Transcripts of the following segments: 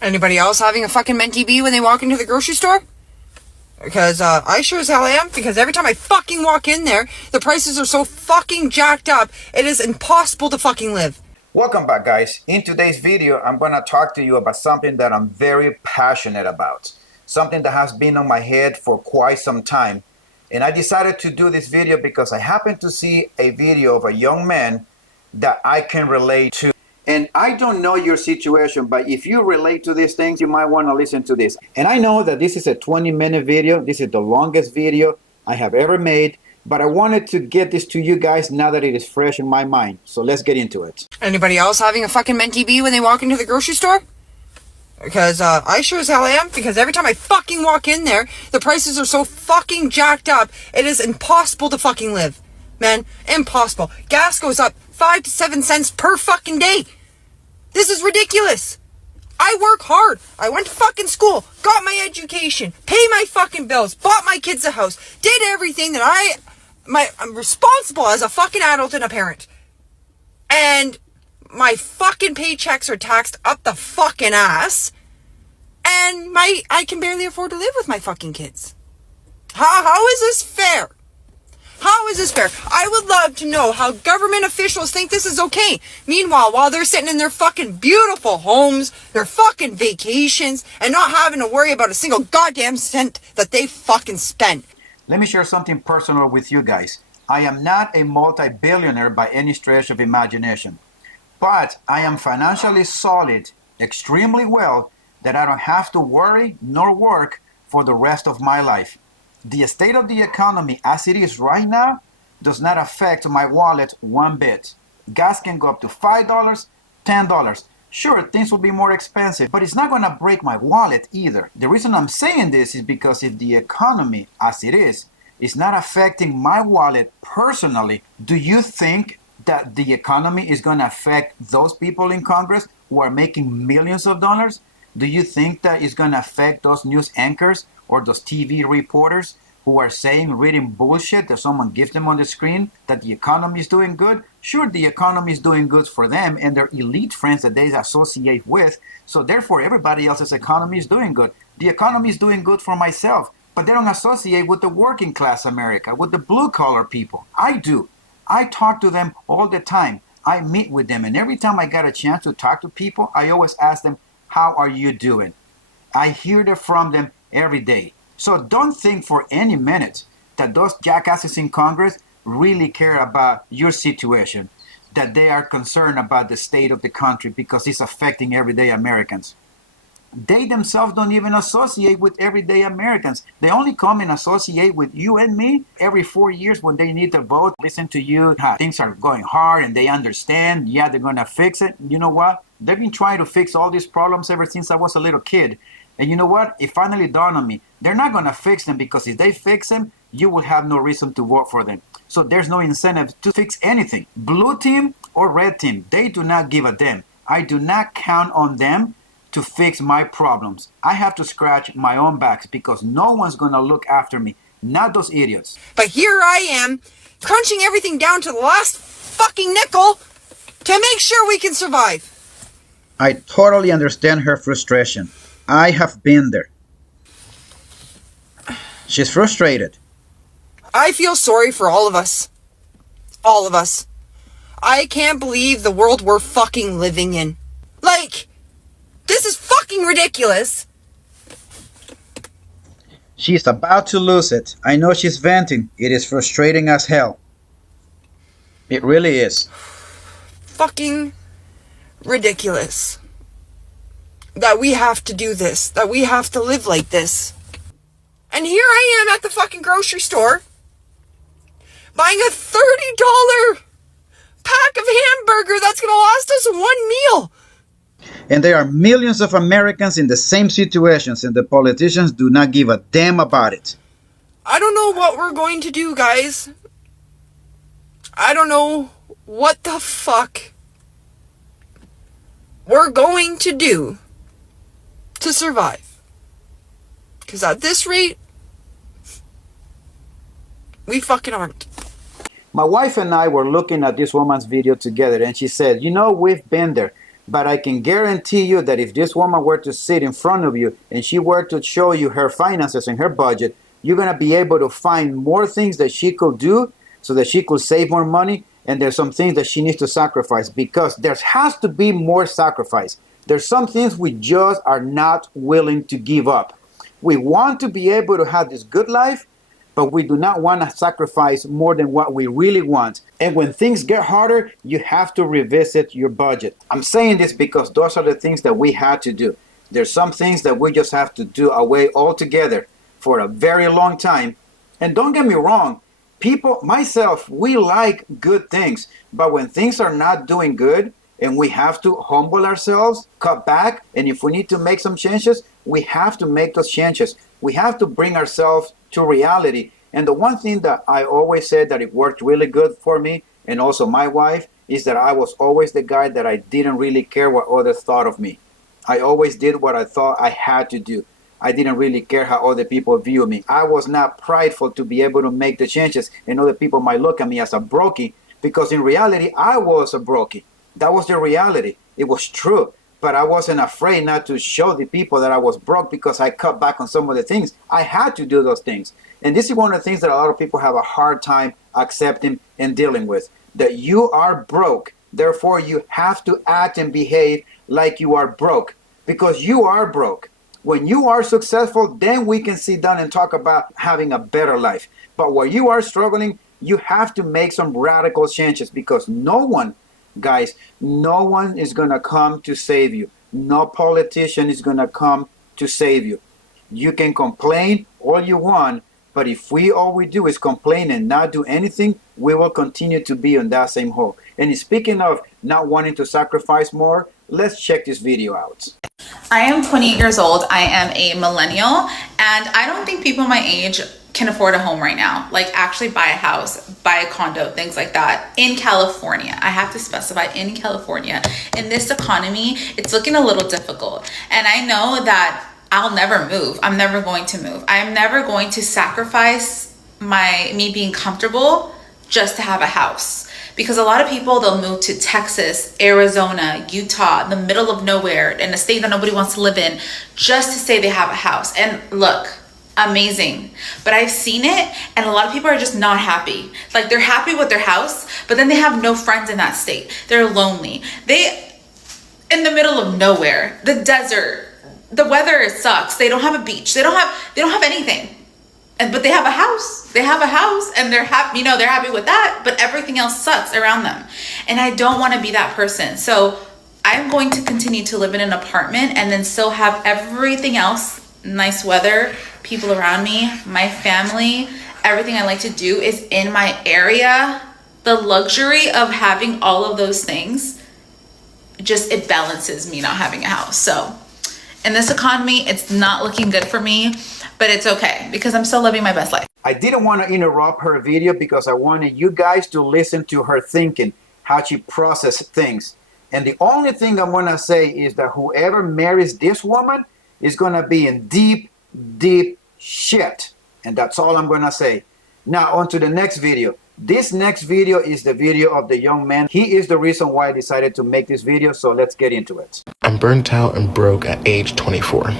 Anybody else having a fucking mentee bee when they walk into the grocery store? Because I sure as hell am, because every time I fucking walk in there, the prices are so fucking jacked up, it is impossible to fucking live. Welcome back, guys. In today's video, I'm going to talk to you about something that I'm very passionate about. Something that has been on my head for quite some time. And I decided to do this video because I happened to see a video of a young man that I can relate to. And I don't know your situation, but if you relate to these things, you might want to listen to this. And I know that this is a 20-minute video. This is the longest video I have ever made. But I wanted to get this to you guys now that it is fresh in my mind. So let's get into it. Anybody else having a fucking mentee bee when they walk into the grocery store? Because I sure as hell am, because every time I fucking walk in there, the prices are so fucking jacked up, it is impossible to fucking live. Man, impossible. Gas goes up 5 to 7 cents per fucking day. This is ridiculous. I work hard. I went to fucking school, got my education, pay my fucking bills, bought my kids a house, did everything that I'm responsible as a fucking adult and a parent. And my fucking paychecks are taxed up the fucking ass. And I can barely afford to live with my fucking kids. How is this fair? How is this fair? I would love to know how government officials think this is okay. Meanwhile, while they're sitting in their fucking beautiful homes, their fucking vacations, and not having to worry about a single goddamn cent that they fucking spent. Let me share something personal with you guys. I am not a multi-billionaire by any stretch of imagination. But I am financially solid, extremely well, that I don't have to worry nor work for the rest of my life. The state of the economy as it is right now does not affect my wallet one bit. Gas can go up to $5, $10. Sure, things will be more expensive, but it's not going to break my wallet either. The reason I'm saying this is because if the economy as it is not affecting my wallet personally, do you think that the economy is going to affect those people in Congress who are making millions of dollars? Do you think that it's going to affect those news anchors or those TV reporters who are reading bullshit that someone gives them on the screen, that the economy is doing good? Sure, the economy is doing good for them and their elite friends that they associate with, so therefore everybody else's economy is doing good. The economy is doing good for myself, but they don't associate with the working class America, with the blue collar people. I do. I talk to them all the time. I meet with them, and every time I get a chance to talk to people, I always ask them, how are you doing? I hear that from them every day. So don't think for any minute that those jackasses in Congress really care about your situation, that they are concerned about the state of the country because it's affecting everyday Americans. They themselves don't even associate with everyday Americans. They only come and associate with you and me every 4 years when they need to vote, listen to you, how things are going hard, and they understand, yeah, they're going to fix it. You know what? They've been trying to fix all these problems ever since I was a little kid. And you know what? It finally dawned on me. They're not going to fix them because if they fix them, you will have no reason to vote for them. So there's no incentive to fix anything. Blue team or red team, they do not give a damn. I do not count on them to fix my problems. I have to scratch my own backs because no one's going to look after me. Not those idiots. But here I am, crunching everything down to the last fucking nickel to make sure we can survive. I totally understand her frustration. I have been there. She's frustrated. I feel sorry for all of us. All of us. I can't believe the world we're fucking living in. Like, this is fucking ridiculous. She's about to lose it. I know she's venting. It is frustrating as hell. It really is. Fucking ridiculous. That we have to do this. That we have to live like this. And here I am at the fucking grocery store buying a $30 pack of hamburger that's going to last us one meal. And there are millions of Americans in the same situations, and the politicians do not give a damn about it. I don't know what we're going to do, guys. I don't know what the fuck we're going to do to survive. Because at this rate, we fucking aren't. My wife and I were looking at this woman's video together, and she said, you know, we've been there. But I can guarantee you that if this woman were to sit in front of you and she were to show you her finances and her budget, you're going to be able to find more things that she could do so that she could save more money. And there's some things that she needs to sacrifice, because there has to be more sacrifice. There's some things we just are not willing to give up. We want to be able to have this good life, but we do not want to sacrifice more than what we really want. And when things get harder, you have to revisit your budget. I'm saying this because those are the things that we had to do. There's some things that we just have to do away altogether for a very long time. And don't get me wrong, people, myself, we like good things, but when things are not doing good and we have to humble ourselves, cut back, and if we need to make some changes, we have to make those changes. We have to bring ourselves to reality. And the one thing that I always said that it worked really good for me, and also my wife, is that I was always the guy that I didn't really care what others thought of me. I always did what I thought I had to do. I didn't really care how other people view me. I was not prideful to be able to make the changes, and other people might look at me as a brokey, because in reality, I was a brokey. That was the reality. It was true. But I wasn't afraid not to show the people that I was broke, because I cut back on some of the things. I had to do those things. And this is one of the things that a lot of people have a hard time accepting and dealing with. That you are broke. Therefore, you have to act and behave like you are broke, because you are broke. When you are successful, then we can sit down and talk about having a better life. But while you are struggling, you have to make some radical changes, because no one, guys, no one is going to come to save you. No politician is going to come to save you. You can complain all you want, but if all we do is complain and not do anything, we will continue to be in that same hole. And speaking of not wanting to sacrifice more, let's check this video out. I am 28 years old. I am a millennial, and I don't think people my age can afford a home right now. Like actually buy a house, buy a condo, things like that in California. I have to specify in California. In this economy, it's looking a little difficult. And I know that I'll never move. I'm never going to move. I'm never going to sacrifice me being comfortable just to have a house. Because a lot of people, they'll move to Texas, Arizona, Utah, the middle of nowhere, in a state that nobody wants to live in, just to say they have a house. And look, amazing. But I've seen it, and a lot of people are just not happy. Like they're happy with their house, but then they have no friends in that state. They're lonely. In the middle of nowhere, the desert, the weather sucks. They don't have a beach. They don't have anything. But they have a house. They have a house, and they're happy, they're happy with that, but everything else sucks around them. And I don't want to be that person. So I'm going to continue to live in an apartment and then still have everything else, nice weather, people around me, my family, everything I like to do is in my area. The luxury of having all of those things, it balances me not having a house. So in this economy, it's not looking good for me, but it's okay because I'm still living my best life. I didn't want to interrupt her video because I wanted you guys to listen to her thinking, how she processes things. And the only thing I'm going to say is that whoever marries this woman is going to be in deep, deep shit. And that's all I'm going to say. Now on to the next video. This next video is the video of the young man. He is the reason why I decided to make this video, so let's get into it. I'm burnt out and broke at age 24.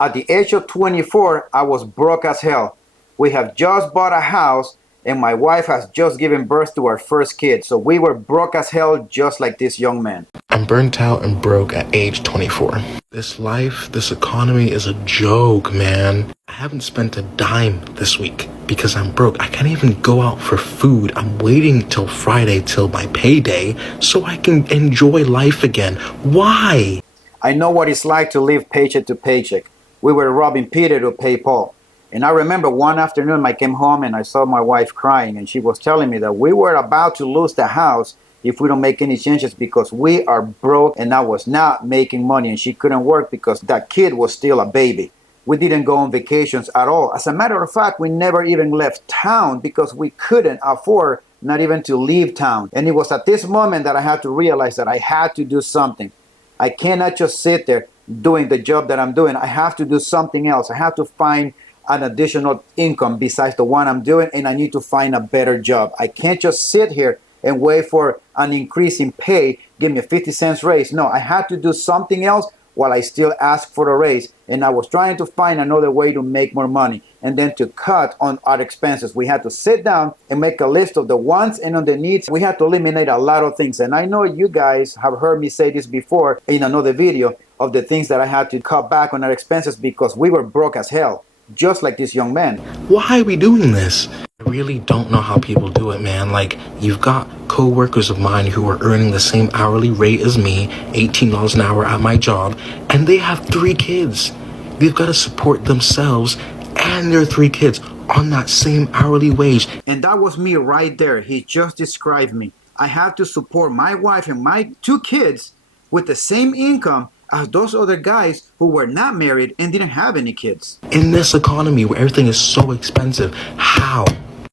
At the age of 24, I was broke as hell. We have just bought a house, and my wife has just given birth to our first kid. So we were broke as hell, just like this young man. I'm burnt out and broke at age 24. This life, this economy is a joke, man. I haven't spent a dime this week because I'm broke. I can't even go out for food. I'm waiting till Friday, till my payday, so I can enjoy life again. Why? I know what it's like to live paycheck to paycheck. We were robbing Peter to pay Paul. And I remember one afternoon I came home and I saw my wife crying, and she was telling me that we were about to lose the house if we don't make any changes because we are broke, and I was not making money, and she couldn't work because that kid was still a baby. We didn't go on vacations at all. As a matter of fact, we never even left town because we couldn't afford not even to leave town. And it was at this moment that I had to realize that I had to do something. I cannot just sit there doing the job that I'm doing. I have to do something else. I have to find an additional income besides the one I'm doing, and I need to find a better job. I can't just sit here and wait for an increase in pay give me a 50 cents raise. No, I had to do something else while I still asked for a raise. And I was trying to find another way to make more money and then to cut on our expenses. We had to sit down and make a list of the wants and on the needs. We had to eliminate a lot of things. And I know you guys have heard me say this before in another video of the things that I had to cut back on our expenses because we were broke as hell, just like this young man. Why are we doing this? I really don't know how people do it, man. Like, you've got co-workers of mine who are earning the same hourly rate as me, $18 an hour at my job, and they have 3 kids. They've got to support themselves and their 3 kids on that same hourly wage. And that was me right there. He just described me. I had to support my wife and my 2 kids with the same income as those other guys who were not married and didn't have any kids. In this economy where everything is so expensive, how?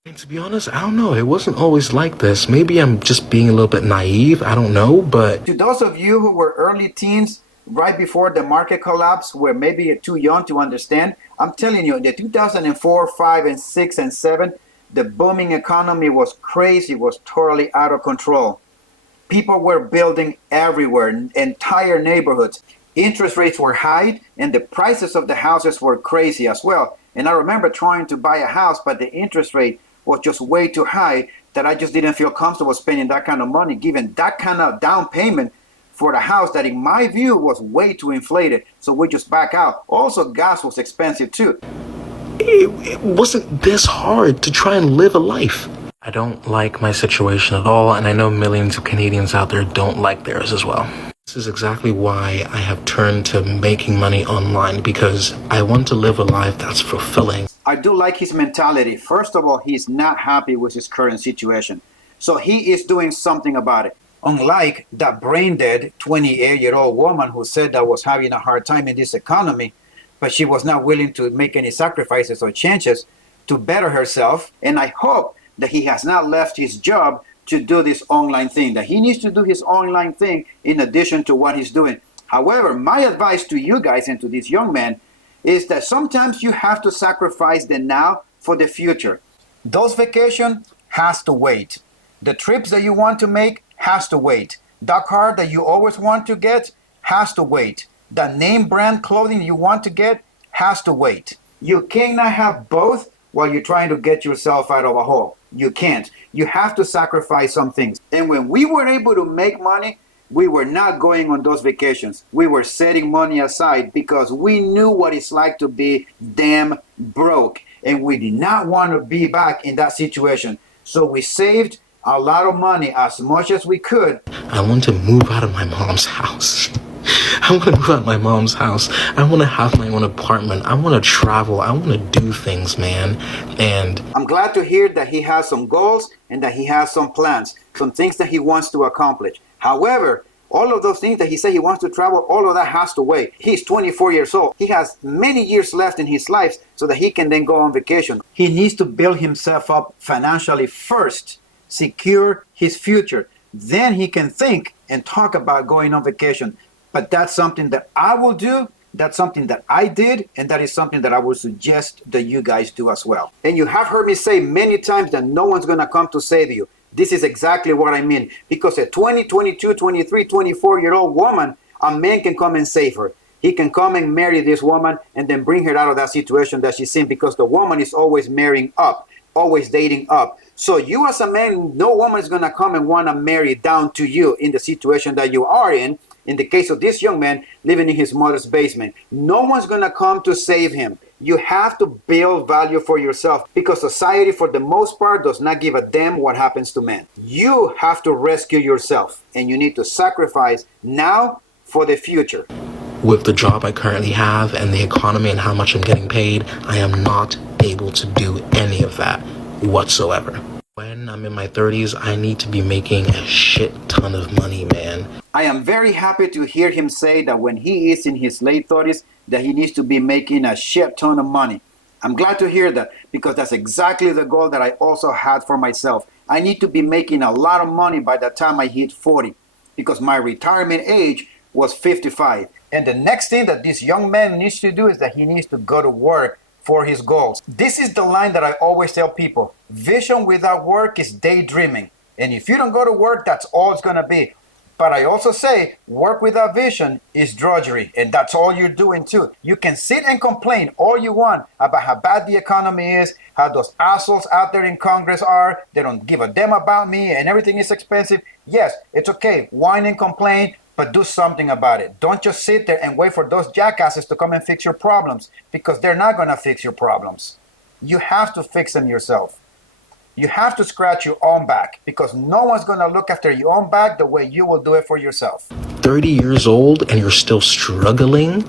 And to be honest, I don't know. It wasn't always like this. Maybe I'm just being a little bit naive. I don't know, but... To those of you who were early teens, right before the market collapse, where maybe you're too young to understand, I'm telling you, in the 2004, 5, and 6, and 7, the booming economy was crazy, was totally out of control. People were building everywhere, entire neighborhoods. Interest rates were high, and the prices of the houses were crazy as well. And I remember trying to buy a house, but the interest rate was just way too high that I just didn't feel comfortable spending that kind of money, giving that kind of down payment for the house that in my view was way too inflated. So we just back out. Also, gas was expensive too. It wasn't this hard to try and live a life. I don't like my situation at all, and I know millions of Canadians out there don't like theirs as well. This is exactly why I have turned to making money online, because I want to live a life that's fulfilling. I do like his mentality. First of all, he's not happy with his current situation. So he is doing something about it. Unlike that brain-dead 28-year-old woman who said that was having a hard time in this economy, but she was not willing to make any sacrifices or changes to better herself. And I hope that he has not left his job to do this online thing, that he needs to do his online thing in addition to what he's doing. However, my advice to you guys and to this young man is that sometimes you have to sacrifice the now for the future. Those vacations has to wait. The trips that you want to make has to wait. That car that you always want to get has to wait. The name brand clothing you want to get has to wait. You cannot have both while you're trying to get yourself out of a hole. You can't. You have to sacrifice some things. And when we were able to make money, we were not going on those vacations. We were setting money aside because we knew what it's like to be damn broke. And we did not want to be back in that situation. So we saved a lot of money, as much as we could. I want to move out of my mom's house. I want to move out of my mom's house. I want to have my own apartment. I want to travel. I want to do things, man. And I'm glad to hear that he has some goals and that he has some plans, some things that he wants to accomplish. However, all of those things that he said he wants to travel, all of that has to wait. He's 24 years old. He has many years left in his life so that he can then go on vacation. He needs to build himself up financially first, secure his future. Then he can think and talk about going on vacation. But that's something that I will do. That's something that I did. And that is something that I would suggest that you guys do as well. And you have heard me say many times that no one's going to come to save you. This is exactly what I mean. Because a 20, 22, 23, 24-year-old woman, a man can come and save her. He can come and marry this woman and then bring her out of that situation that she's in, because the woman is always marrying up, always dating up. So you as a man, no woman is going to come and want to marry down to you in the situation that you are in. In the case of this young man living in his mother's basement, no one's going to come to save him. You have to build value for yourself, because society, for the most part, does not give a damn what happens to men. You have to rescue yourself, and you need to sacrifice now for the future. with the job I currently have and the economy and how much I'm getting paid, I am not able to do any of that whatsoever. When I'm in my 30s, I need to be making a shit ton of money, man. I am very happy to hear him say that when he is in his late 30s, that he needs to be making a shit ton of money. I'm glad to hear that, because that's exactly the goal that I also had for myself. I need to be making a lot of money by the time I hit 40, because my retirement age was 55. And the next thing that this young man needs to do is that he needs to go to work for his goals. This is the line that I always tell people. Vision without work is daydreaming. And if you don't go to work, that's all it's going to be. But I also say work without vision is drudgery, and that's all you're doing too. You can sit and complain all you want about how bad the economy is, how those assholes out there in Congress are, they don't give a damn about me, and everything is expensive. Yes, it's okay, whine and complain, but do something about it. Don't just sit there and wait for those jackasses to come and fix your problems, because they're not going to fix your problems. You have to fix them yourself. You have to scratch your own back, because no one's going to look after your own back the way you will do it for yourself. 30 years old and you're still struggling?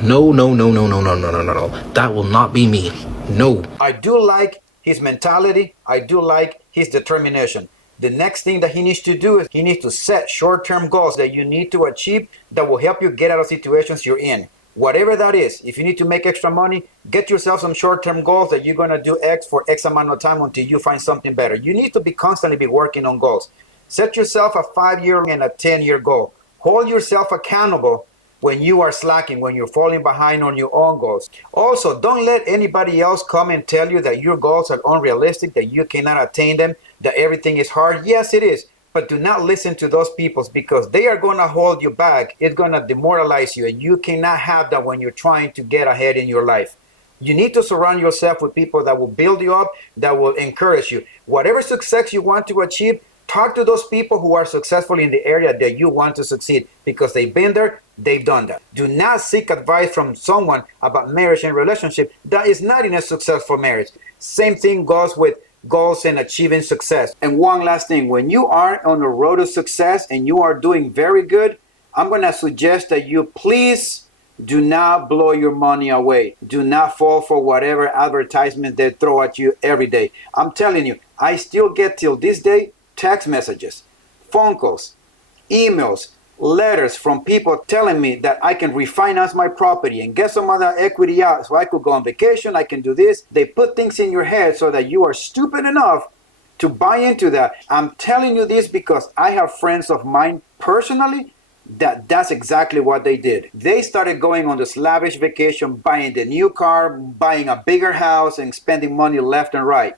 No, no, no, no, no, no, no, no, no, no. That will not be me. No. I do like his mentality. I do like his determination. The next thing that he needs to do is he needs to set short-term goals that you need to achieve that will help you get out of situations you're in. Whatever that is, if you need to make extra money, get yourself some short-term goals that you're going to do X for X amount of time until you find something better. You need to constantly be working on goals. Set yourself a 5-year and a 10-year goal. Hold yourself accountable when you are slacking, when you're falling behind on your own goals. Also, don't let anybody else come and tell you that your goals are unrealistic, that you cannot attain them, that everything is hard. Yes, it is. But do not listen to those people, because they are going to hold you back. It's going to demoralize you, and you cannot have that when you're trying to get ahead in your life. You need to surround yourself with people that will build you up, that will encourage you. Whatever success you want to achieve, talk to those people who are successful in the area that you want to succeed, because they've been there, they've done that. Do not seek advice from someone about marriage and relationship that is not in a successful marriage. Same thing goes with goals and achieving success. And one last thing, when you are on the road to success and you are doing very good, I'm going to suggest that you please do not blow your money away. Do not fall for whatever advertisement they throw at you every day. I'm telling you, I still get till this day text messages, phone calls, emails, letters from people telling me that I can refinance my property and get some other equity out so I could go on vacation, I can do this. They put things in your head so that you are stupid enough to buy into that. I'm telling you this because I have friends of mine personally that's exactly what they did. They started going on this lavish vacation, buying the new car, buying a bigger house, and spending money left and right.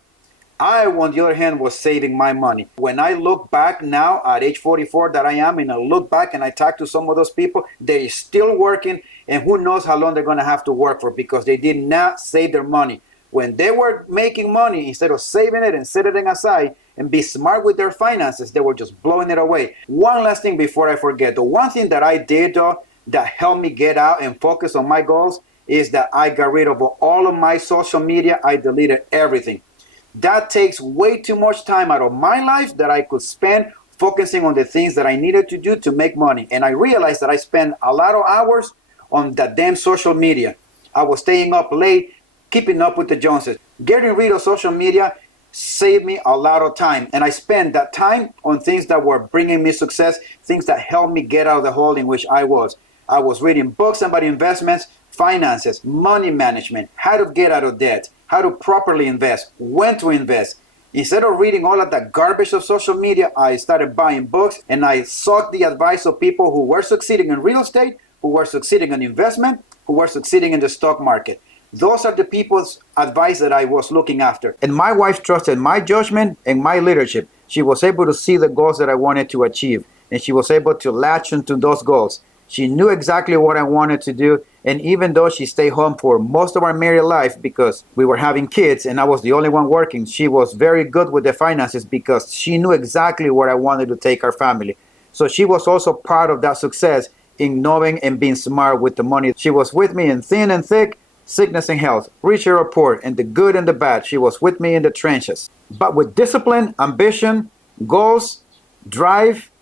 I, on the other hand, was saving my money. When I look back now at age 44 that I am, and I look back and I talk to some of those people, they're still working, and who knows how long they're going to have to work for, because they did not save their money. When they were making money, instead of saving it and setting it aside and be smart with their finances, they were just blowing it away. One last thing before I forget. The one thing that I did, though, that helped me get out and focus on my goals is that I got rid of all of my social media. I deleted everything. That takes way too much time out of my life that I could spend focusing on the things that I needed to do to make money. And I realized that I spent a lot of hours on that damn social media. I was staying up late, keeping up with the Joneses. Getting rid of social media saved me a lot of time. And I spent that time on things that were bringing me success, things that helped me get out of the hole in which I was. I was reading books about investments, finances, money management, how to get out of debt, how to properly invest, when to invest. Instead of reading all of that garbage of social media, I started buying books, and I sought the advice of people who were succeeding in real estate, who were succeeding in investment, who were succeeding in the stock market. Those are the people's advice that I was looking after. And my wife trusted my judgment and my leadership. She was able to see the goals that I wanted to achieve, and she was able to latch into those goals. She knew exactly what I wanted to do, and even though she stayed home for most of our married life because we were having kids and I was the only one working, she was very good with the finances because she knew exactly where I wanted to take our family. So she was also part of that success in knowing and being smart with the money. She was with me in thin and thick, sickness and health, rich or poor, and the good and the bad. She was with me in the trenches. But with discipline, ambition, goals, drive,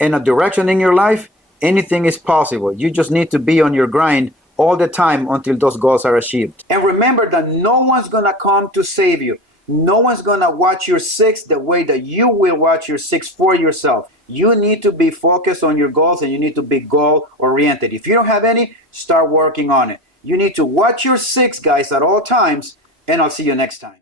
and a direction in your life, anything is possible. You just need to be on your grind all the time until those goals are achieved. And remember that no one's going to come to save you. No one's going to watch your six the way that you will watch your six for yourself. You need to be focused on your goals, and you need to be goal oriented. If you don't have any, start working on it. You need to watch your six, guys, at all times, and I'll see you next time.